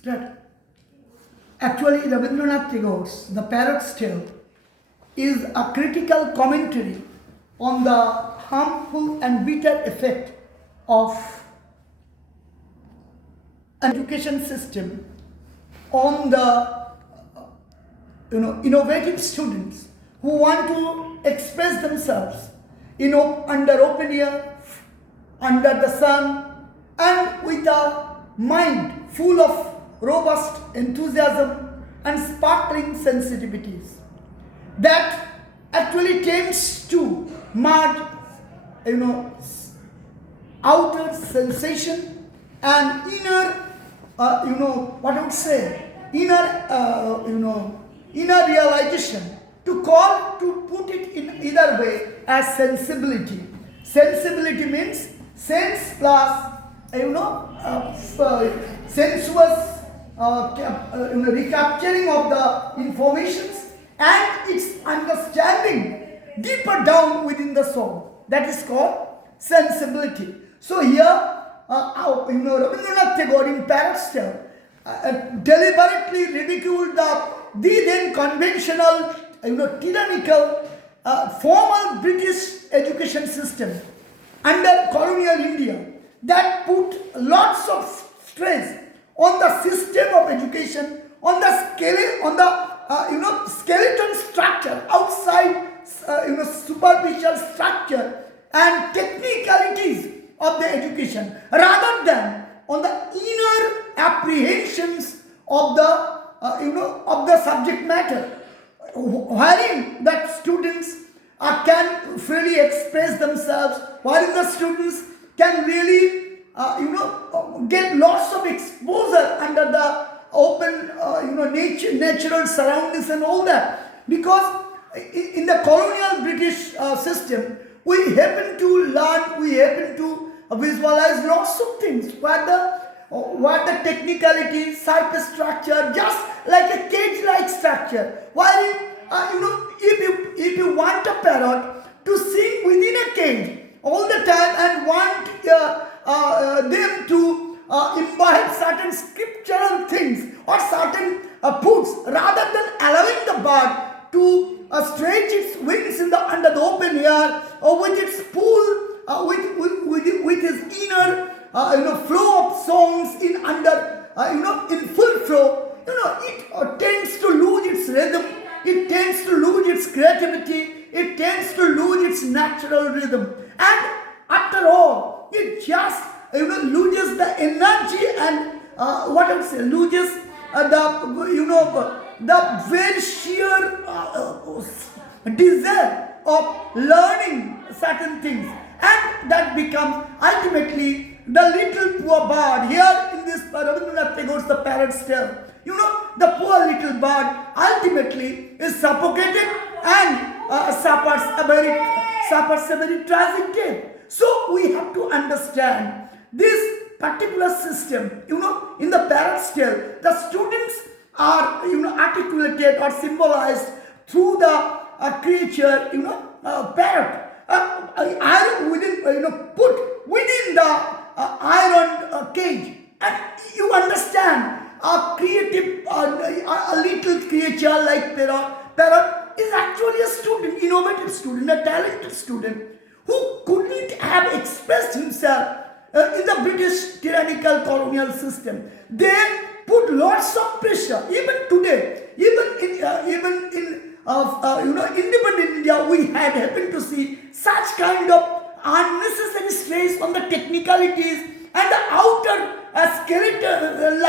Start. Actually, Rabindranath Tagore's The Parrot's Tale is a critical commentary on the harmful and bitter effect of an education system on the innovative students who want to express themselves under open air, under the sun, and with a mind full of robust enthusiasm and sparkling sensitivities that actually tends to merge outer sensation and inner inner realization, to put it in either way as sensibility. Sensibility means sense plus sensuous recapturing of the informations and its understanding deeper down within the soul. That is called sensibility. So here, Rabindranath Tagore in Parrot's Tale deliberately ridiculed the then conventional, tyrannical, formal British education system under colonial India that put lots of stress on the system of education, on the skeleton structure, outside superficial structure and technicalities of the education, rather than on the inner apprehensions of the subject matter, wherein that students can freely express themselves, wherein the students can really get lots of exposure under the open natural surroundings and all that. Because in the colonial British system, we happen to learn, we happen to visualize lots of things where the technicality, surface structure, just like a cage-like structure. While if you want a parrot to sing within a cage all the time and want them to imbibe certain scriptural things or certain foods, rather than allowing the bird to stretch its wings under the open air, or with its pool, with his inner flow of songs in full flow, it tends to lose its rhythm, it tends to lose its creativity, it tends to lose its natural rhythm, and after all, it just loses the energy and loses the very sheer desire of learning certain things, and that becomes ultimately the little poor bird. Here in this Rabindranath Tagore's The Parrot's Tale, the poor little bird ultimately is suffocated and suffers a very tragic death. So we have to understand this particular system. In the Parrot's Tale, the students are articulated or symbolized through the creature parrot, put within the iron cage, and you understand a creative, a little creature like parrot is actually a student, innovative student, a talented student who couldn't have expressed himself in the British tyrannical colonial system. They put lots of pressure. Even today, even in independent India, we had happened to see such kind of unnecessary stress on the technicalities and the outer skeleton,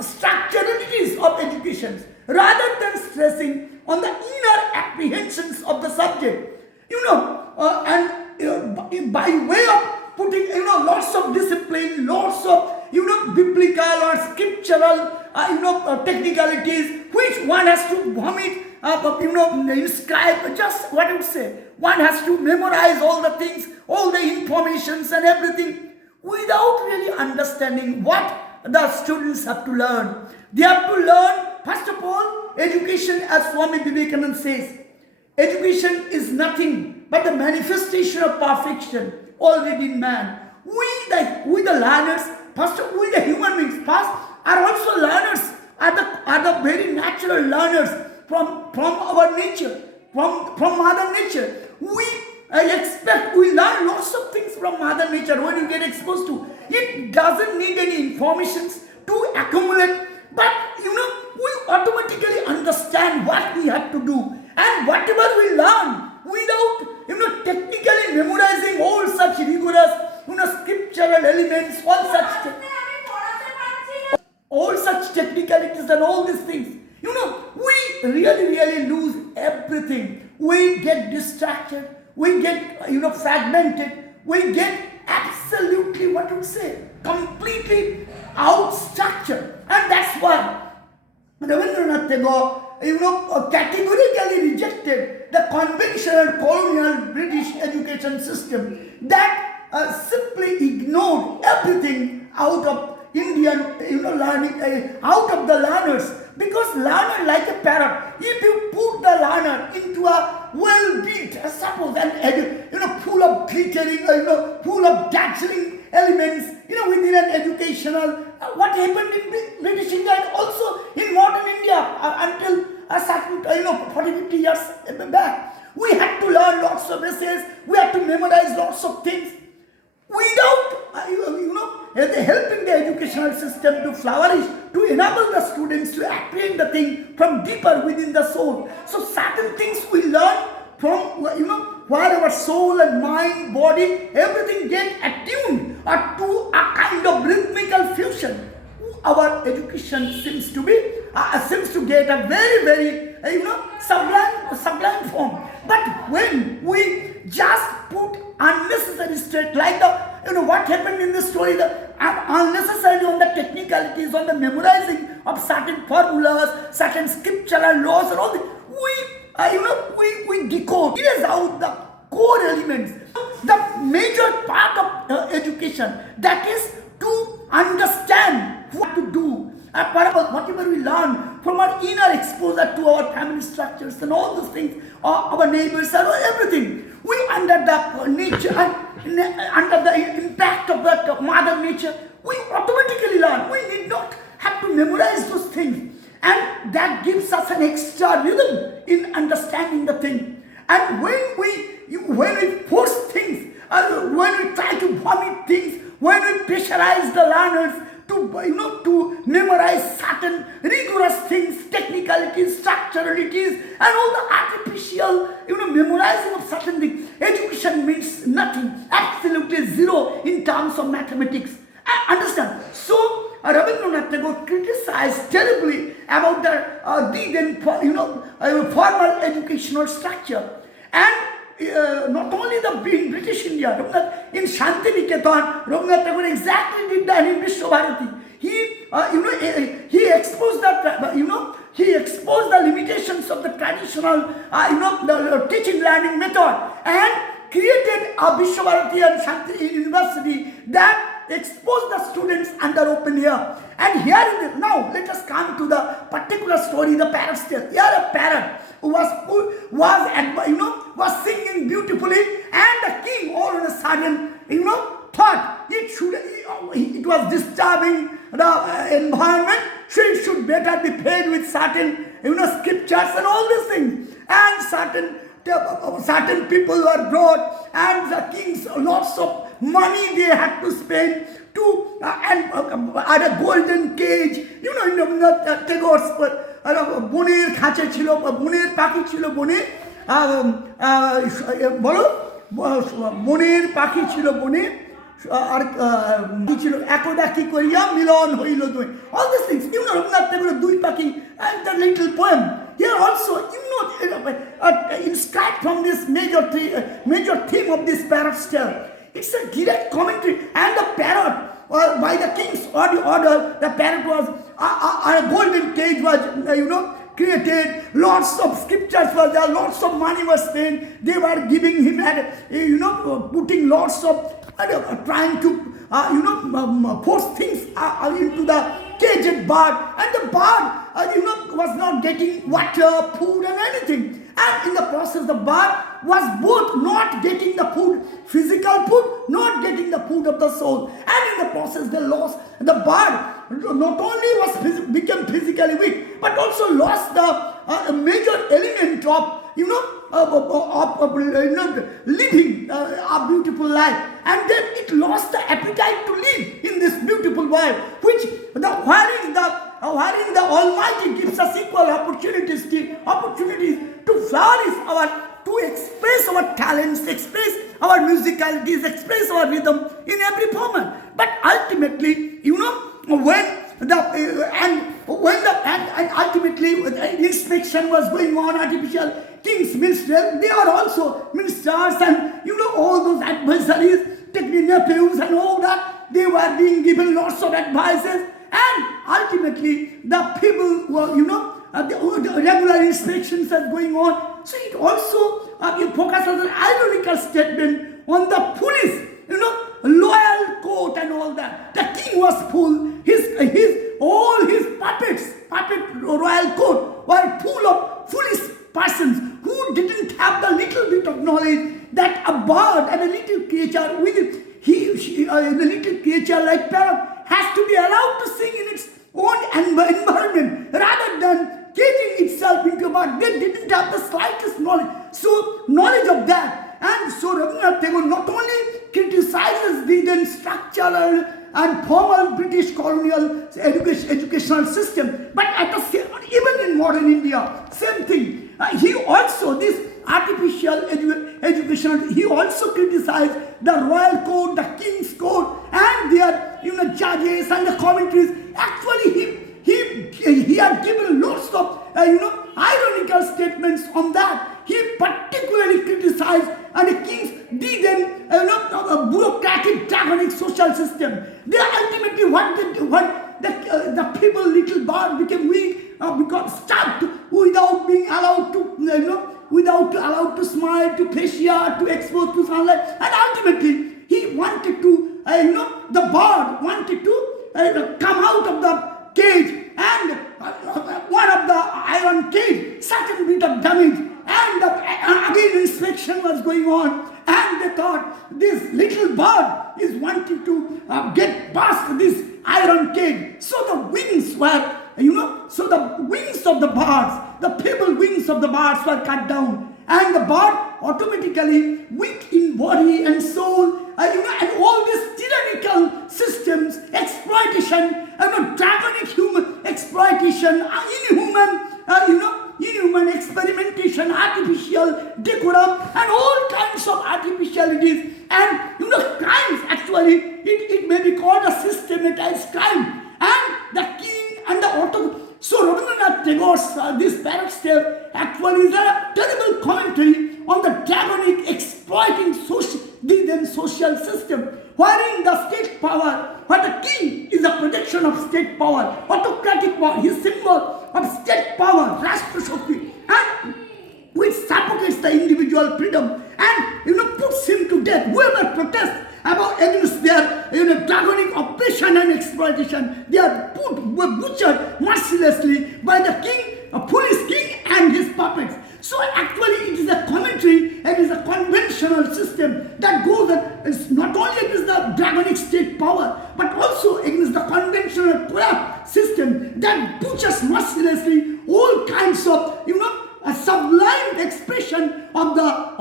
structuralities of education, rather than stressing on the inner apprehensions of the subject. By way of putting lots of discipline, lots of biblical or scriptural technicalities, which one has to vomit, inscribe, just what I would say, one has to memorize all the things, all the informations and everything, without really understanding what the students have to learn. They have to learn, first of all, education, as Swami Vivekananda says, education is nothing but the manifestation of perfection already in man. We the learners, first we the human beings, first are also learners, are the very natural learners from our nature, from Mother Nature. We learn lots of things from Mother Nature when you get exposed to. It doesn't need any informations to accumulate, but we automatically understand what we have to do, and whatever we learn without technically memorizing all such rigorous scriptural elements, all such technicalities and all these things. We really lose everything. We get distracted. We get fragmented. We get absolutely, what would say, completely out structured. And that's why Rabindranath Tagore categorically rejected the conventional colonial British education system that simply ignored everything out of Indian learning, out of the learners. Because learner, like a parrot, if you put the learner into a well-built, suppose, and full of glittering, full of dazzling elements, within an educational, what happened in British India and also in modern India until a certain, 40-50 years back, we had to learn lots of essays, we had to memorize lots of things without, helping the educational system to flourish, to enable the students to apprehend the thing from deeper within the soul. So certain things we learn from, where our soul and mind, body, everything get attuned to a kind of rhythmical fusion. Our education seems to get a very, sublime form. But when we just put unnecessary stress, like what happened in this story, the unnecessary on the technicalities, on the memorizing of certain formulas, certain scriptural laws, and all this, we decode, erase out the core elements, the major part of education, that is to understand what to do. Whatever we learn from our inner exposure to our family structures and all those things, our neighbors, everything, we under the nature, under the impact of that Mother Nature, we automatically learn. We need not have to memorize those things, and that gives us an extra rhythm in understanding the thing. And when we force things, when we try to vomit things, when we pressurize the learners to memorize certain rigorous things, technicalities, structuralities, and all the artificial, memorizing of certain things, education means nothing, absolutely zero in terms of mathematics. Understand? So Rabindranath Tagore criticized terribly about the then formal educational structure, and not only in British India, in Shantiniketan, Rabindranath Tagore exactly did that in Vishwabharati. He exposed that, he exposed the limitations of the traditional, the teaching learning method, and created a Vishwabharati and Shanti University that exposed the students under open air. And here now let us come to the particular story, the parrot's tale. Here a parrot who was singing beautifully, and the king all of a sudden, thought it was disturbing the environment, so it should better be paid with certain, scriptures and all these things. And certain people were brought, and the kings lots of money they had to spend to at a golden cage. Tagore's boner khache chilo, boner paki chilo, boner boner paki chilo, boner আর কি ছিল একদা কি করিয়া মিলন হইল দুই, all these things, Rabindranath ঠাকুরের দুই পাখি, and the little poem here also, inscribed from this major theme of this parrot's tale. It's a direct commentary. And the parrot, by the king's order, the parrot was a golden cage was created, lots of scriptures were there, lots of money was spent, they were giving him, putting lots of trying to force things into the caged bird, and the bird was not getting water, food and anything, and in the process the bird was both not getting the food, physical food, not getting the food of the soul, and in the process they lost. The bird not only became physically weak, but also lost the major element of living a beautiful life, and then it lost the appetite to live in this beautiful world, wherein the Almighty gives us equal opportunities to flourish to express our talents, express our musicalities, express our rhythm in every format. But ultimately, ultimately inspection was going on, artificial kings, ministers, they are also ministers, and all those advisories, nephews and all that, they were being given lots of advices, and ultimately the people were, the regular inspections are going on. So it also focuses on an ironical statement on the police, loyal court and all that. The king was full, all his puppet royal court were full of foolish persons who didn't have the little bit of knowledge that a bird and a little creature a little creature like parrot has to be allowed to sing in its own environment rather than caging itself into a bird. They didn't have the slightest knowledge. So knowledge of that. And so Rabindranath Tagore not only criticizes the then structural and formal British colonial educational system, but at the same, even in modern India, same thing. He also, this artificial education, he also criticized the royal court, the king's court, and their judges and the commentaries. Actually, he had given lots of ironical statements on that. He particularly criticized the king's a bureaucratic, draconic social system. They ultimately the people, little bird became weak, because stuck without being allowed to, without allowed to smile, to fascia, to expose to sunlight, and ultimately he wanted to, the bird wanted to come out of the cage, and one of the iron cage, certain bit of damage, and again inspection was going on, and they thought this little bird is wanting to get past this iron cage. So the wings were, the wings of the birds, the feeble wings of the birds were cut down, and the bird automatically, weak in body and soul, and all these tyrannical systems, exploitation, draconic human exploitation, inhuman experimentation, artificial decorum, and all kinds of artificialities, and crimes. Actually, it may be called a systematized crime, and the king and the So Rabindranath Tagore's this Parrot tale actually is a terrible commentary on the draconic exploiting social system, wherein the state power, where the king is a projection of state power, autocratic power, his symbol of state power, Rashtra Shakti, and which suffocates the individual freedom and puts him to death. Whoever protests against their draconic oppression and exploitation, they are butchered mercilessly by the king, a police king and his puppets. So actually it is a commentary, it is a conventional system that goes not only against the draconic state power, but also against the conventional corrupt system that butchers mercilessly all kinds of a sublime expression of the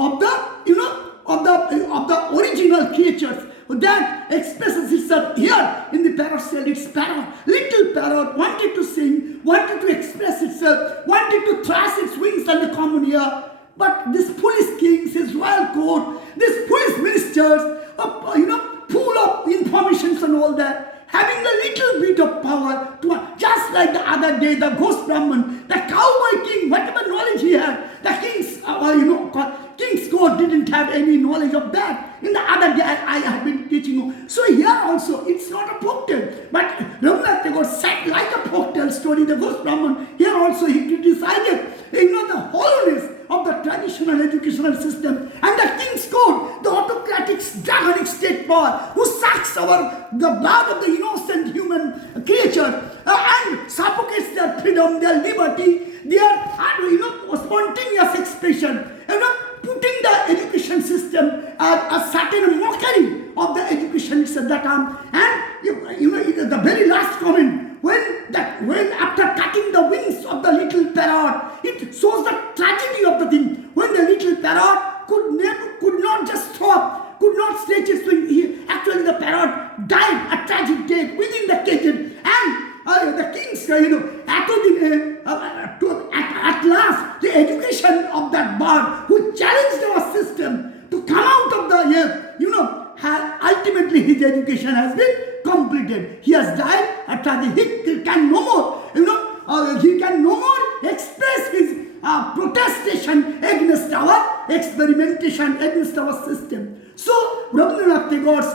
original creatures that expresses itself here in the parrot tale. It's parrot, little parrot wanted to sing, wanted to express itself, wanted to thrash its wings on the common ear. But this police kings, his royal court, these police ministers, full of informations and all that, having a little bit of power, just like the other day, the ghost Brahman, the cowboy king, whatever knowledge he had, the king's court didn't have any knowledge of that. In the other day, I have been teaching you. So here also, it's not a folktale, but Rabindranath Tagore said like a folktale story, the ghost Brahman. Here also he criticized, the hollowness of the traditional educational system and the king's court, the autocratic, draconic state power who sucks the blood of the innocent human creature and suffocates their freedom, their liberty, their spontaneous expression, putting the come, and the very last comment, when after cutting the wings of the little parrot, it shows the tragedy of the thing. When the little parrot could not just stop, could not stretch its wings. Actually, the parrot died a tragic death within the cage, and the kings, at last, the education of that bird who challenged our system to come out of the ultimately his education has been completed. He has died a tragic. He can no more, he can no more express his protestation against our experimentation, against our system. So Rabindranath Tagore's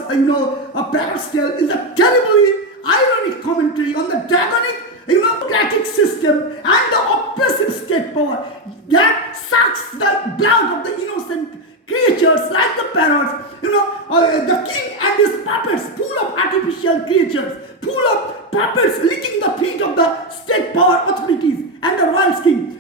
Parrot's Tale is a terribly ironic commentary on the draconic democratic system and the oppressive state power that sucks the blood of the innocent creatures like the parrots. The king and his puppets, full of artificial creatures, full of puppets licking the feet of the state power authorities and the royal king.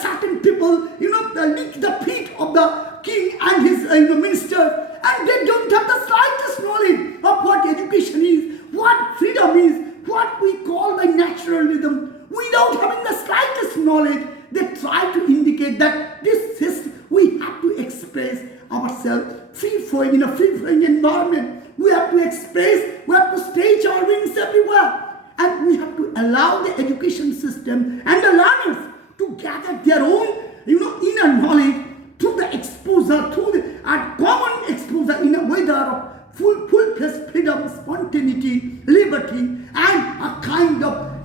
Certain people, lick the feet of the king and his ministers, and they don't have the slightest knowledge of what education is, what freedom is, what we call by natural rhythm. Without having the slightest knowledge, they try to indicate that this system, we have to express ourselves free-flowing in a free-flowing environment. We have to express, we have to stretch our wings everywhere. And we have to allow the education system and the learners to gather their own inner knowledge through the exposure, through the common exposure in a weather of full-fledged freedom, spontaneity, liberty, and a kind of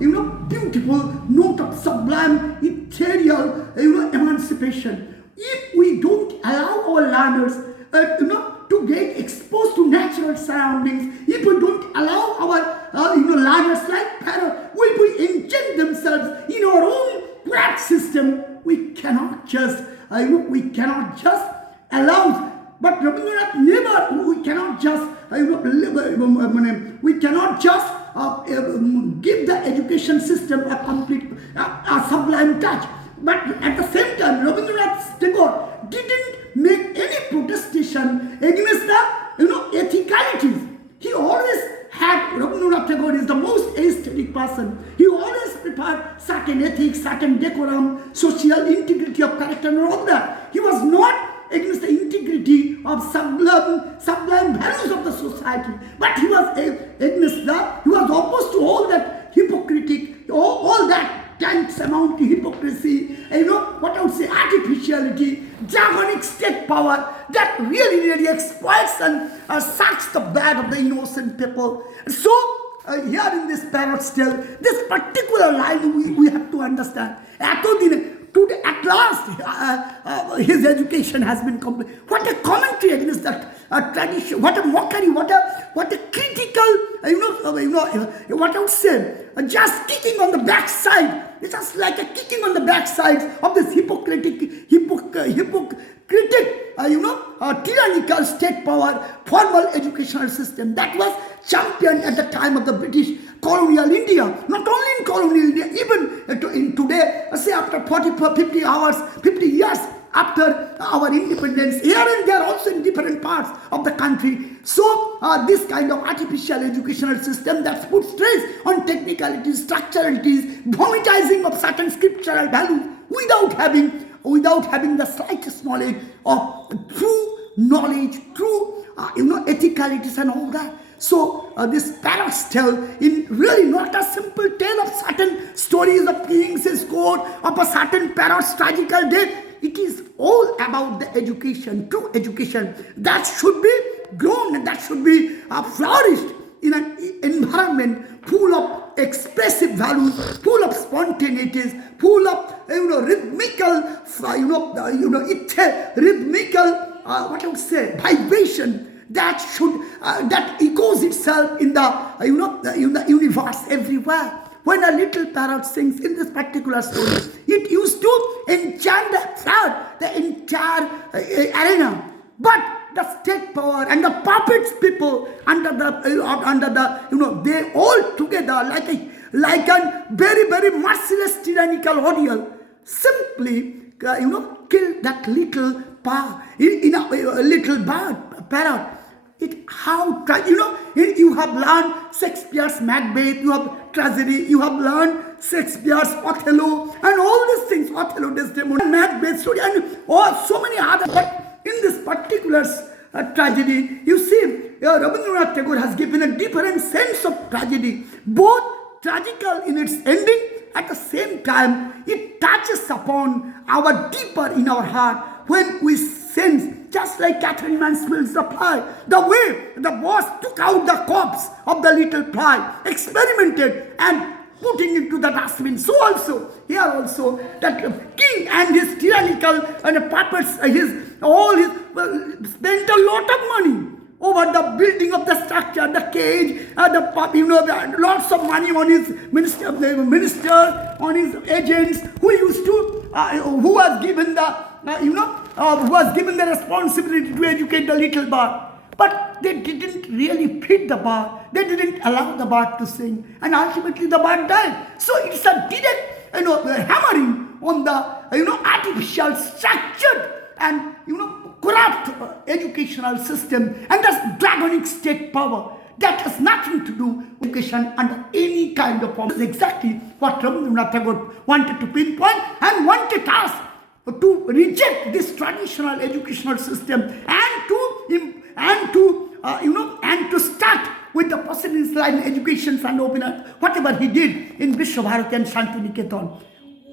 beautiful note of sublime, ethereal emancipation. If we don't allow our learners to get exposed to natural surroundings, if we don't allow our learners like Parrot, if we enchant themselves in our own craft system, we cannot just allow. But Rabindranath never, we cannot just give the education system a complete, a sublime touch. But at the same time, Rabindranath Tagore didn't make any protestation against the ethicalities. He always had, Rabindranath Tagore is the most aesthetic person. He always preferred certain ethics, certain decorum, social integrity of character and all that. He was not against the integrity of sublime values of the society, but he was he was opposed to all that hypocritic, all that tanks amount to hypocrisy, what I would say, artificiality, draconic state power that really exploits and sucks the blood of the innocent people. So here in this Parrot's Tale, this particular line we have to understand. At last, his education has been complete. What a commentary against that tradition! What a mockery! What a critical! What I would say, just kicking on the backside. It's just like a kicking on the backside of this hypocritic, tyrannical state power, formal educational system that was championed at the time of the British colonial India. Not only in colonial India, even in today, say after 50 years after our independence, here and there also in different parts of the country. So this kind of artificial educational system that puts stress on technicalities, structuralities, vomitizing of certain scriptural values without having the slightest knowledge of true knowledge, true ethicalities and all that. So this Parrot's Tale is really not a simple tale of certain stories of kings, his court, of a certain parrot's tragical death. It is all about the education, true education that should be grown and that should be flourished in an environment full of expressive values, full of spontaneities, full of rhythmical, what I would say, vibration that echoes itself in the universe everywhere. When a little parrot sings in this particular story, it used to enchant the entire arena. But the state power and the puppets people they all together like a very merciless tyrannical audience simply killed that little little bird, parrot. You have learned Shakespeare's Macbeth, you have tragedy, you have learned Shakespeare's Othello, and all these things, Othello, Desdemona, Macbeth story, and so many others. But in this particular tragedy, you see, Rabindranath Tagore has given a different sense of tragedy, both tragical in its ending, at the same time, it touches upon our deeper in our heart when we sense, just like Catherine Mansfield's The Fly, the way the boss took out the corpse of the little fly, experimented and putting into the dustbin. So also, here also, that king and his tyrannical and puppets, spent a lot of money over the building of the structure, the cage, lots of money on his minister, on his agents, who was given the responsibility to educate the little bird. But they didn't really feed the bird. They didn't allow the bird to sing, and ultimately the bird died. So it's a direct, hammering on the, artificial, structured, and corrupt educational system, and that's draconic state power. That has nothing to do with education under any kind of form. This is exactly what Rabindranath Tagore wanted to pinpoint and wanted us to reject this traditional educational system and to start with the possibilities line education and open air, whatever he did in Vishwa Bharati and Shantiniketan.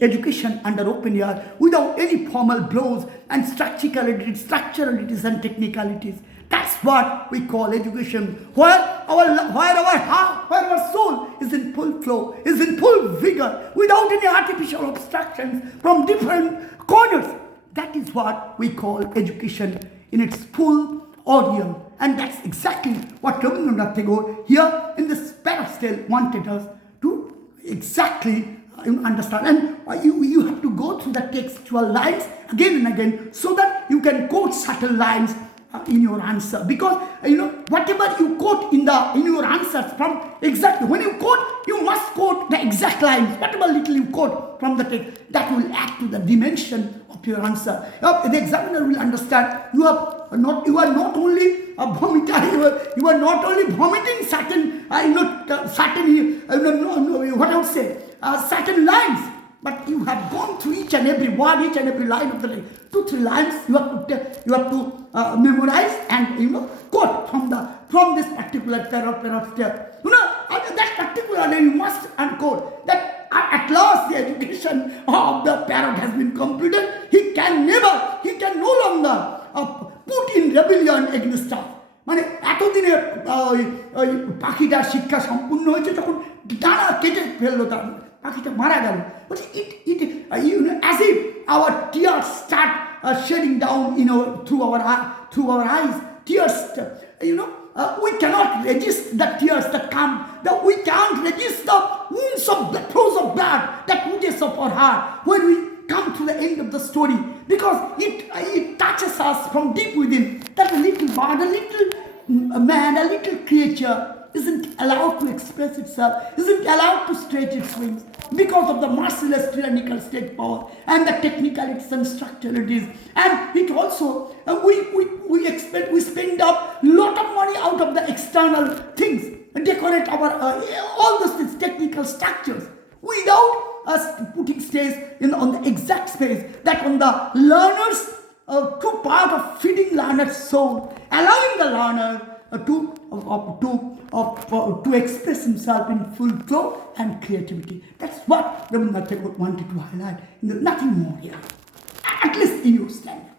Education under open air without any formal blows and structuralities and technicalities. That's what we call education, where our soul is in full flow, is in full vigor, without any artificial obstructions from different corners. That is what we call education in its full audience. And that's exactly what Rabindranath Tagore here in this Parrot tale wanted us to exactly understand. And you have to go through the textual lines again and again so that you can quote subtle lines in your answer, because whatever you quote in your answers from exactly, when you quote, you must quote the exact lines. Whatever little you quote from the text, that will add to the dimension of your answer. The examiner will understand you are not only a vomiter, you are not only vomiting certain certain lines, but you have gone through each and every word, each and every line of the line. 2-3 lines you have to memorize and quote from this particular Parrot tale. That particular line you must unquote. That at last the education of the Parrot has been completed. He can no longer put in rebellion against us. মানে এতদিনে পাখিটার শিক্ষা সম্পূর্ণ হয়েছে, যখন ডানা কেটে ফেললো তার পাখিটা মারা গেল, বলছে as if our tears start shedding down through our eyes. Tears, we cannot resist the tears that come. We can't resist the wounds of the flows of blood that oozes of our heart when we come to the end of the story, because it touches us from deep within. That a little bird, a little man, a little creature isn't allowed to express itself, isn't allowed to stretch its wings because of the merciless tyrannical state power and the technicalities and structuralities. And it also, we spend a lot of money out of the external things, decorate our all those things, technical structures, without us putting space on the exact space that on the learner's true part of feeding learner's soul, allowing the learner to express himself in full flow and creativity. That's what Rabindranath Tagore wanted to highlight. Nothing more here, at least in your standard.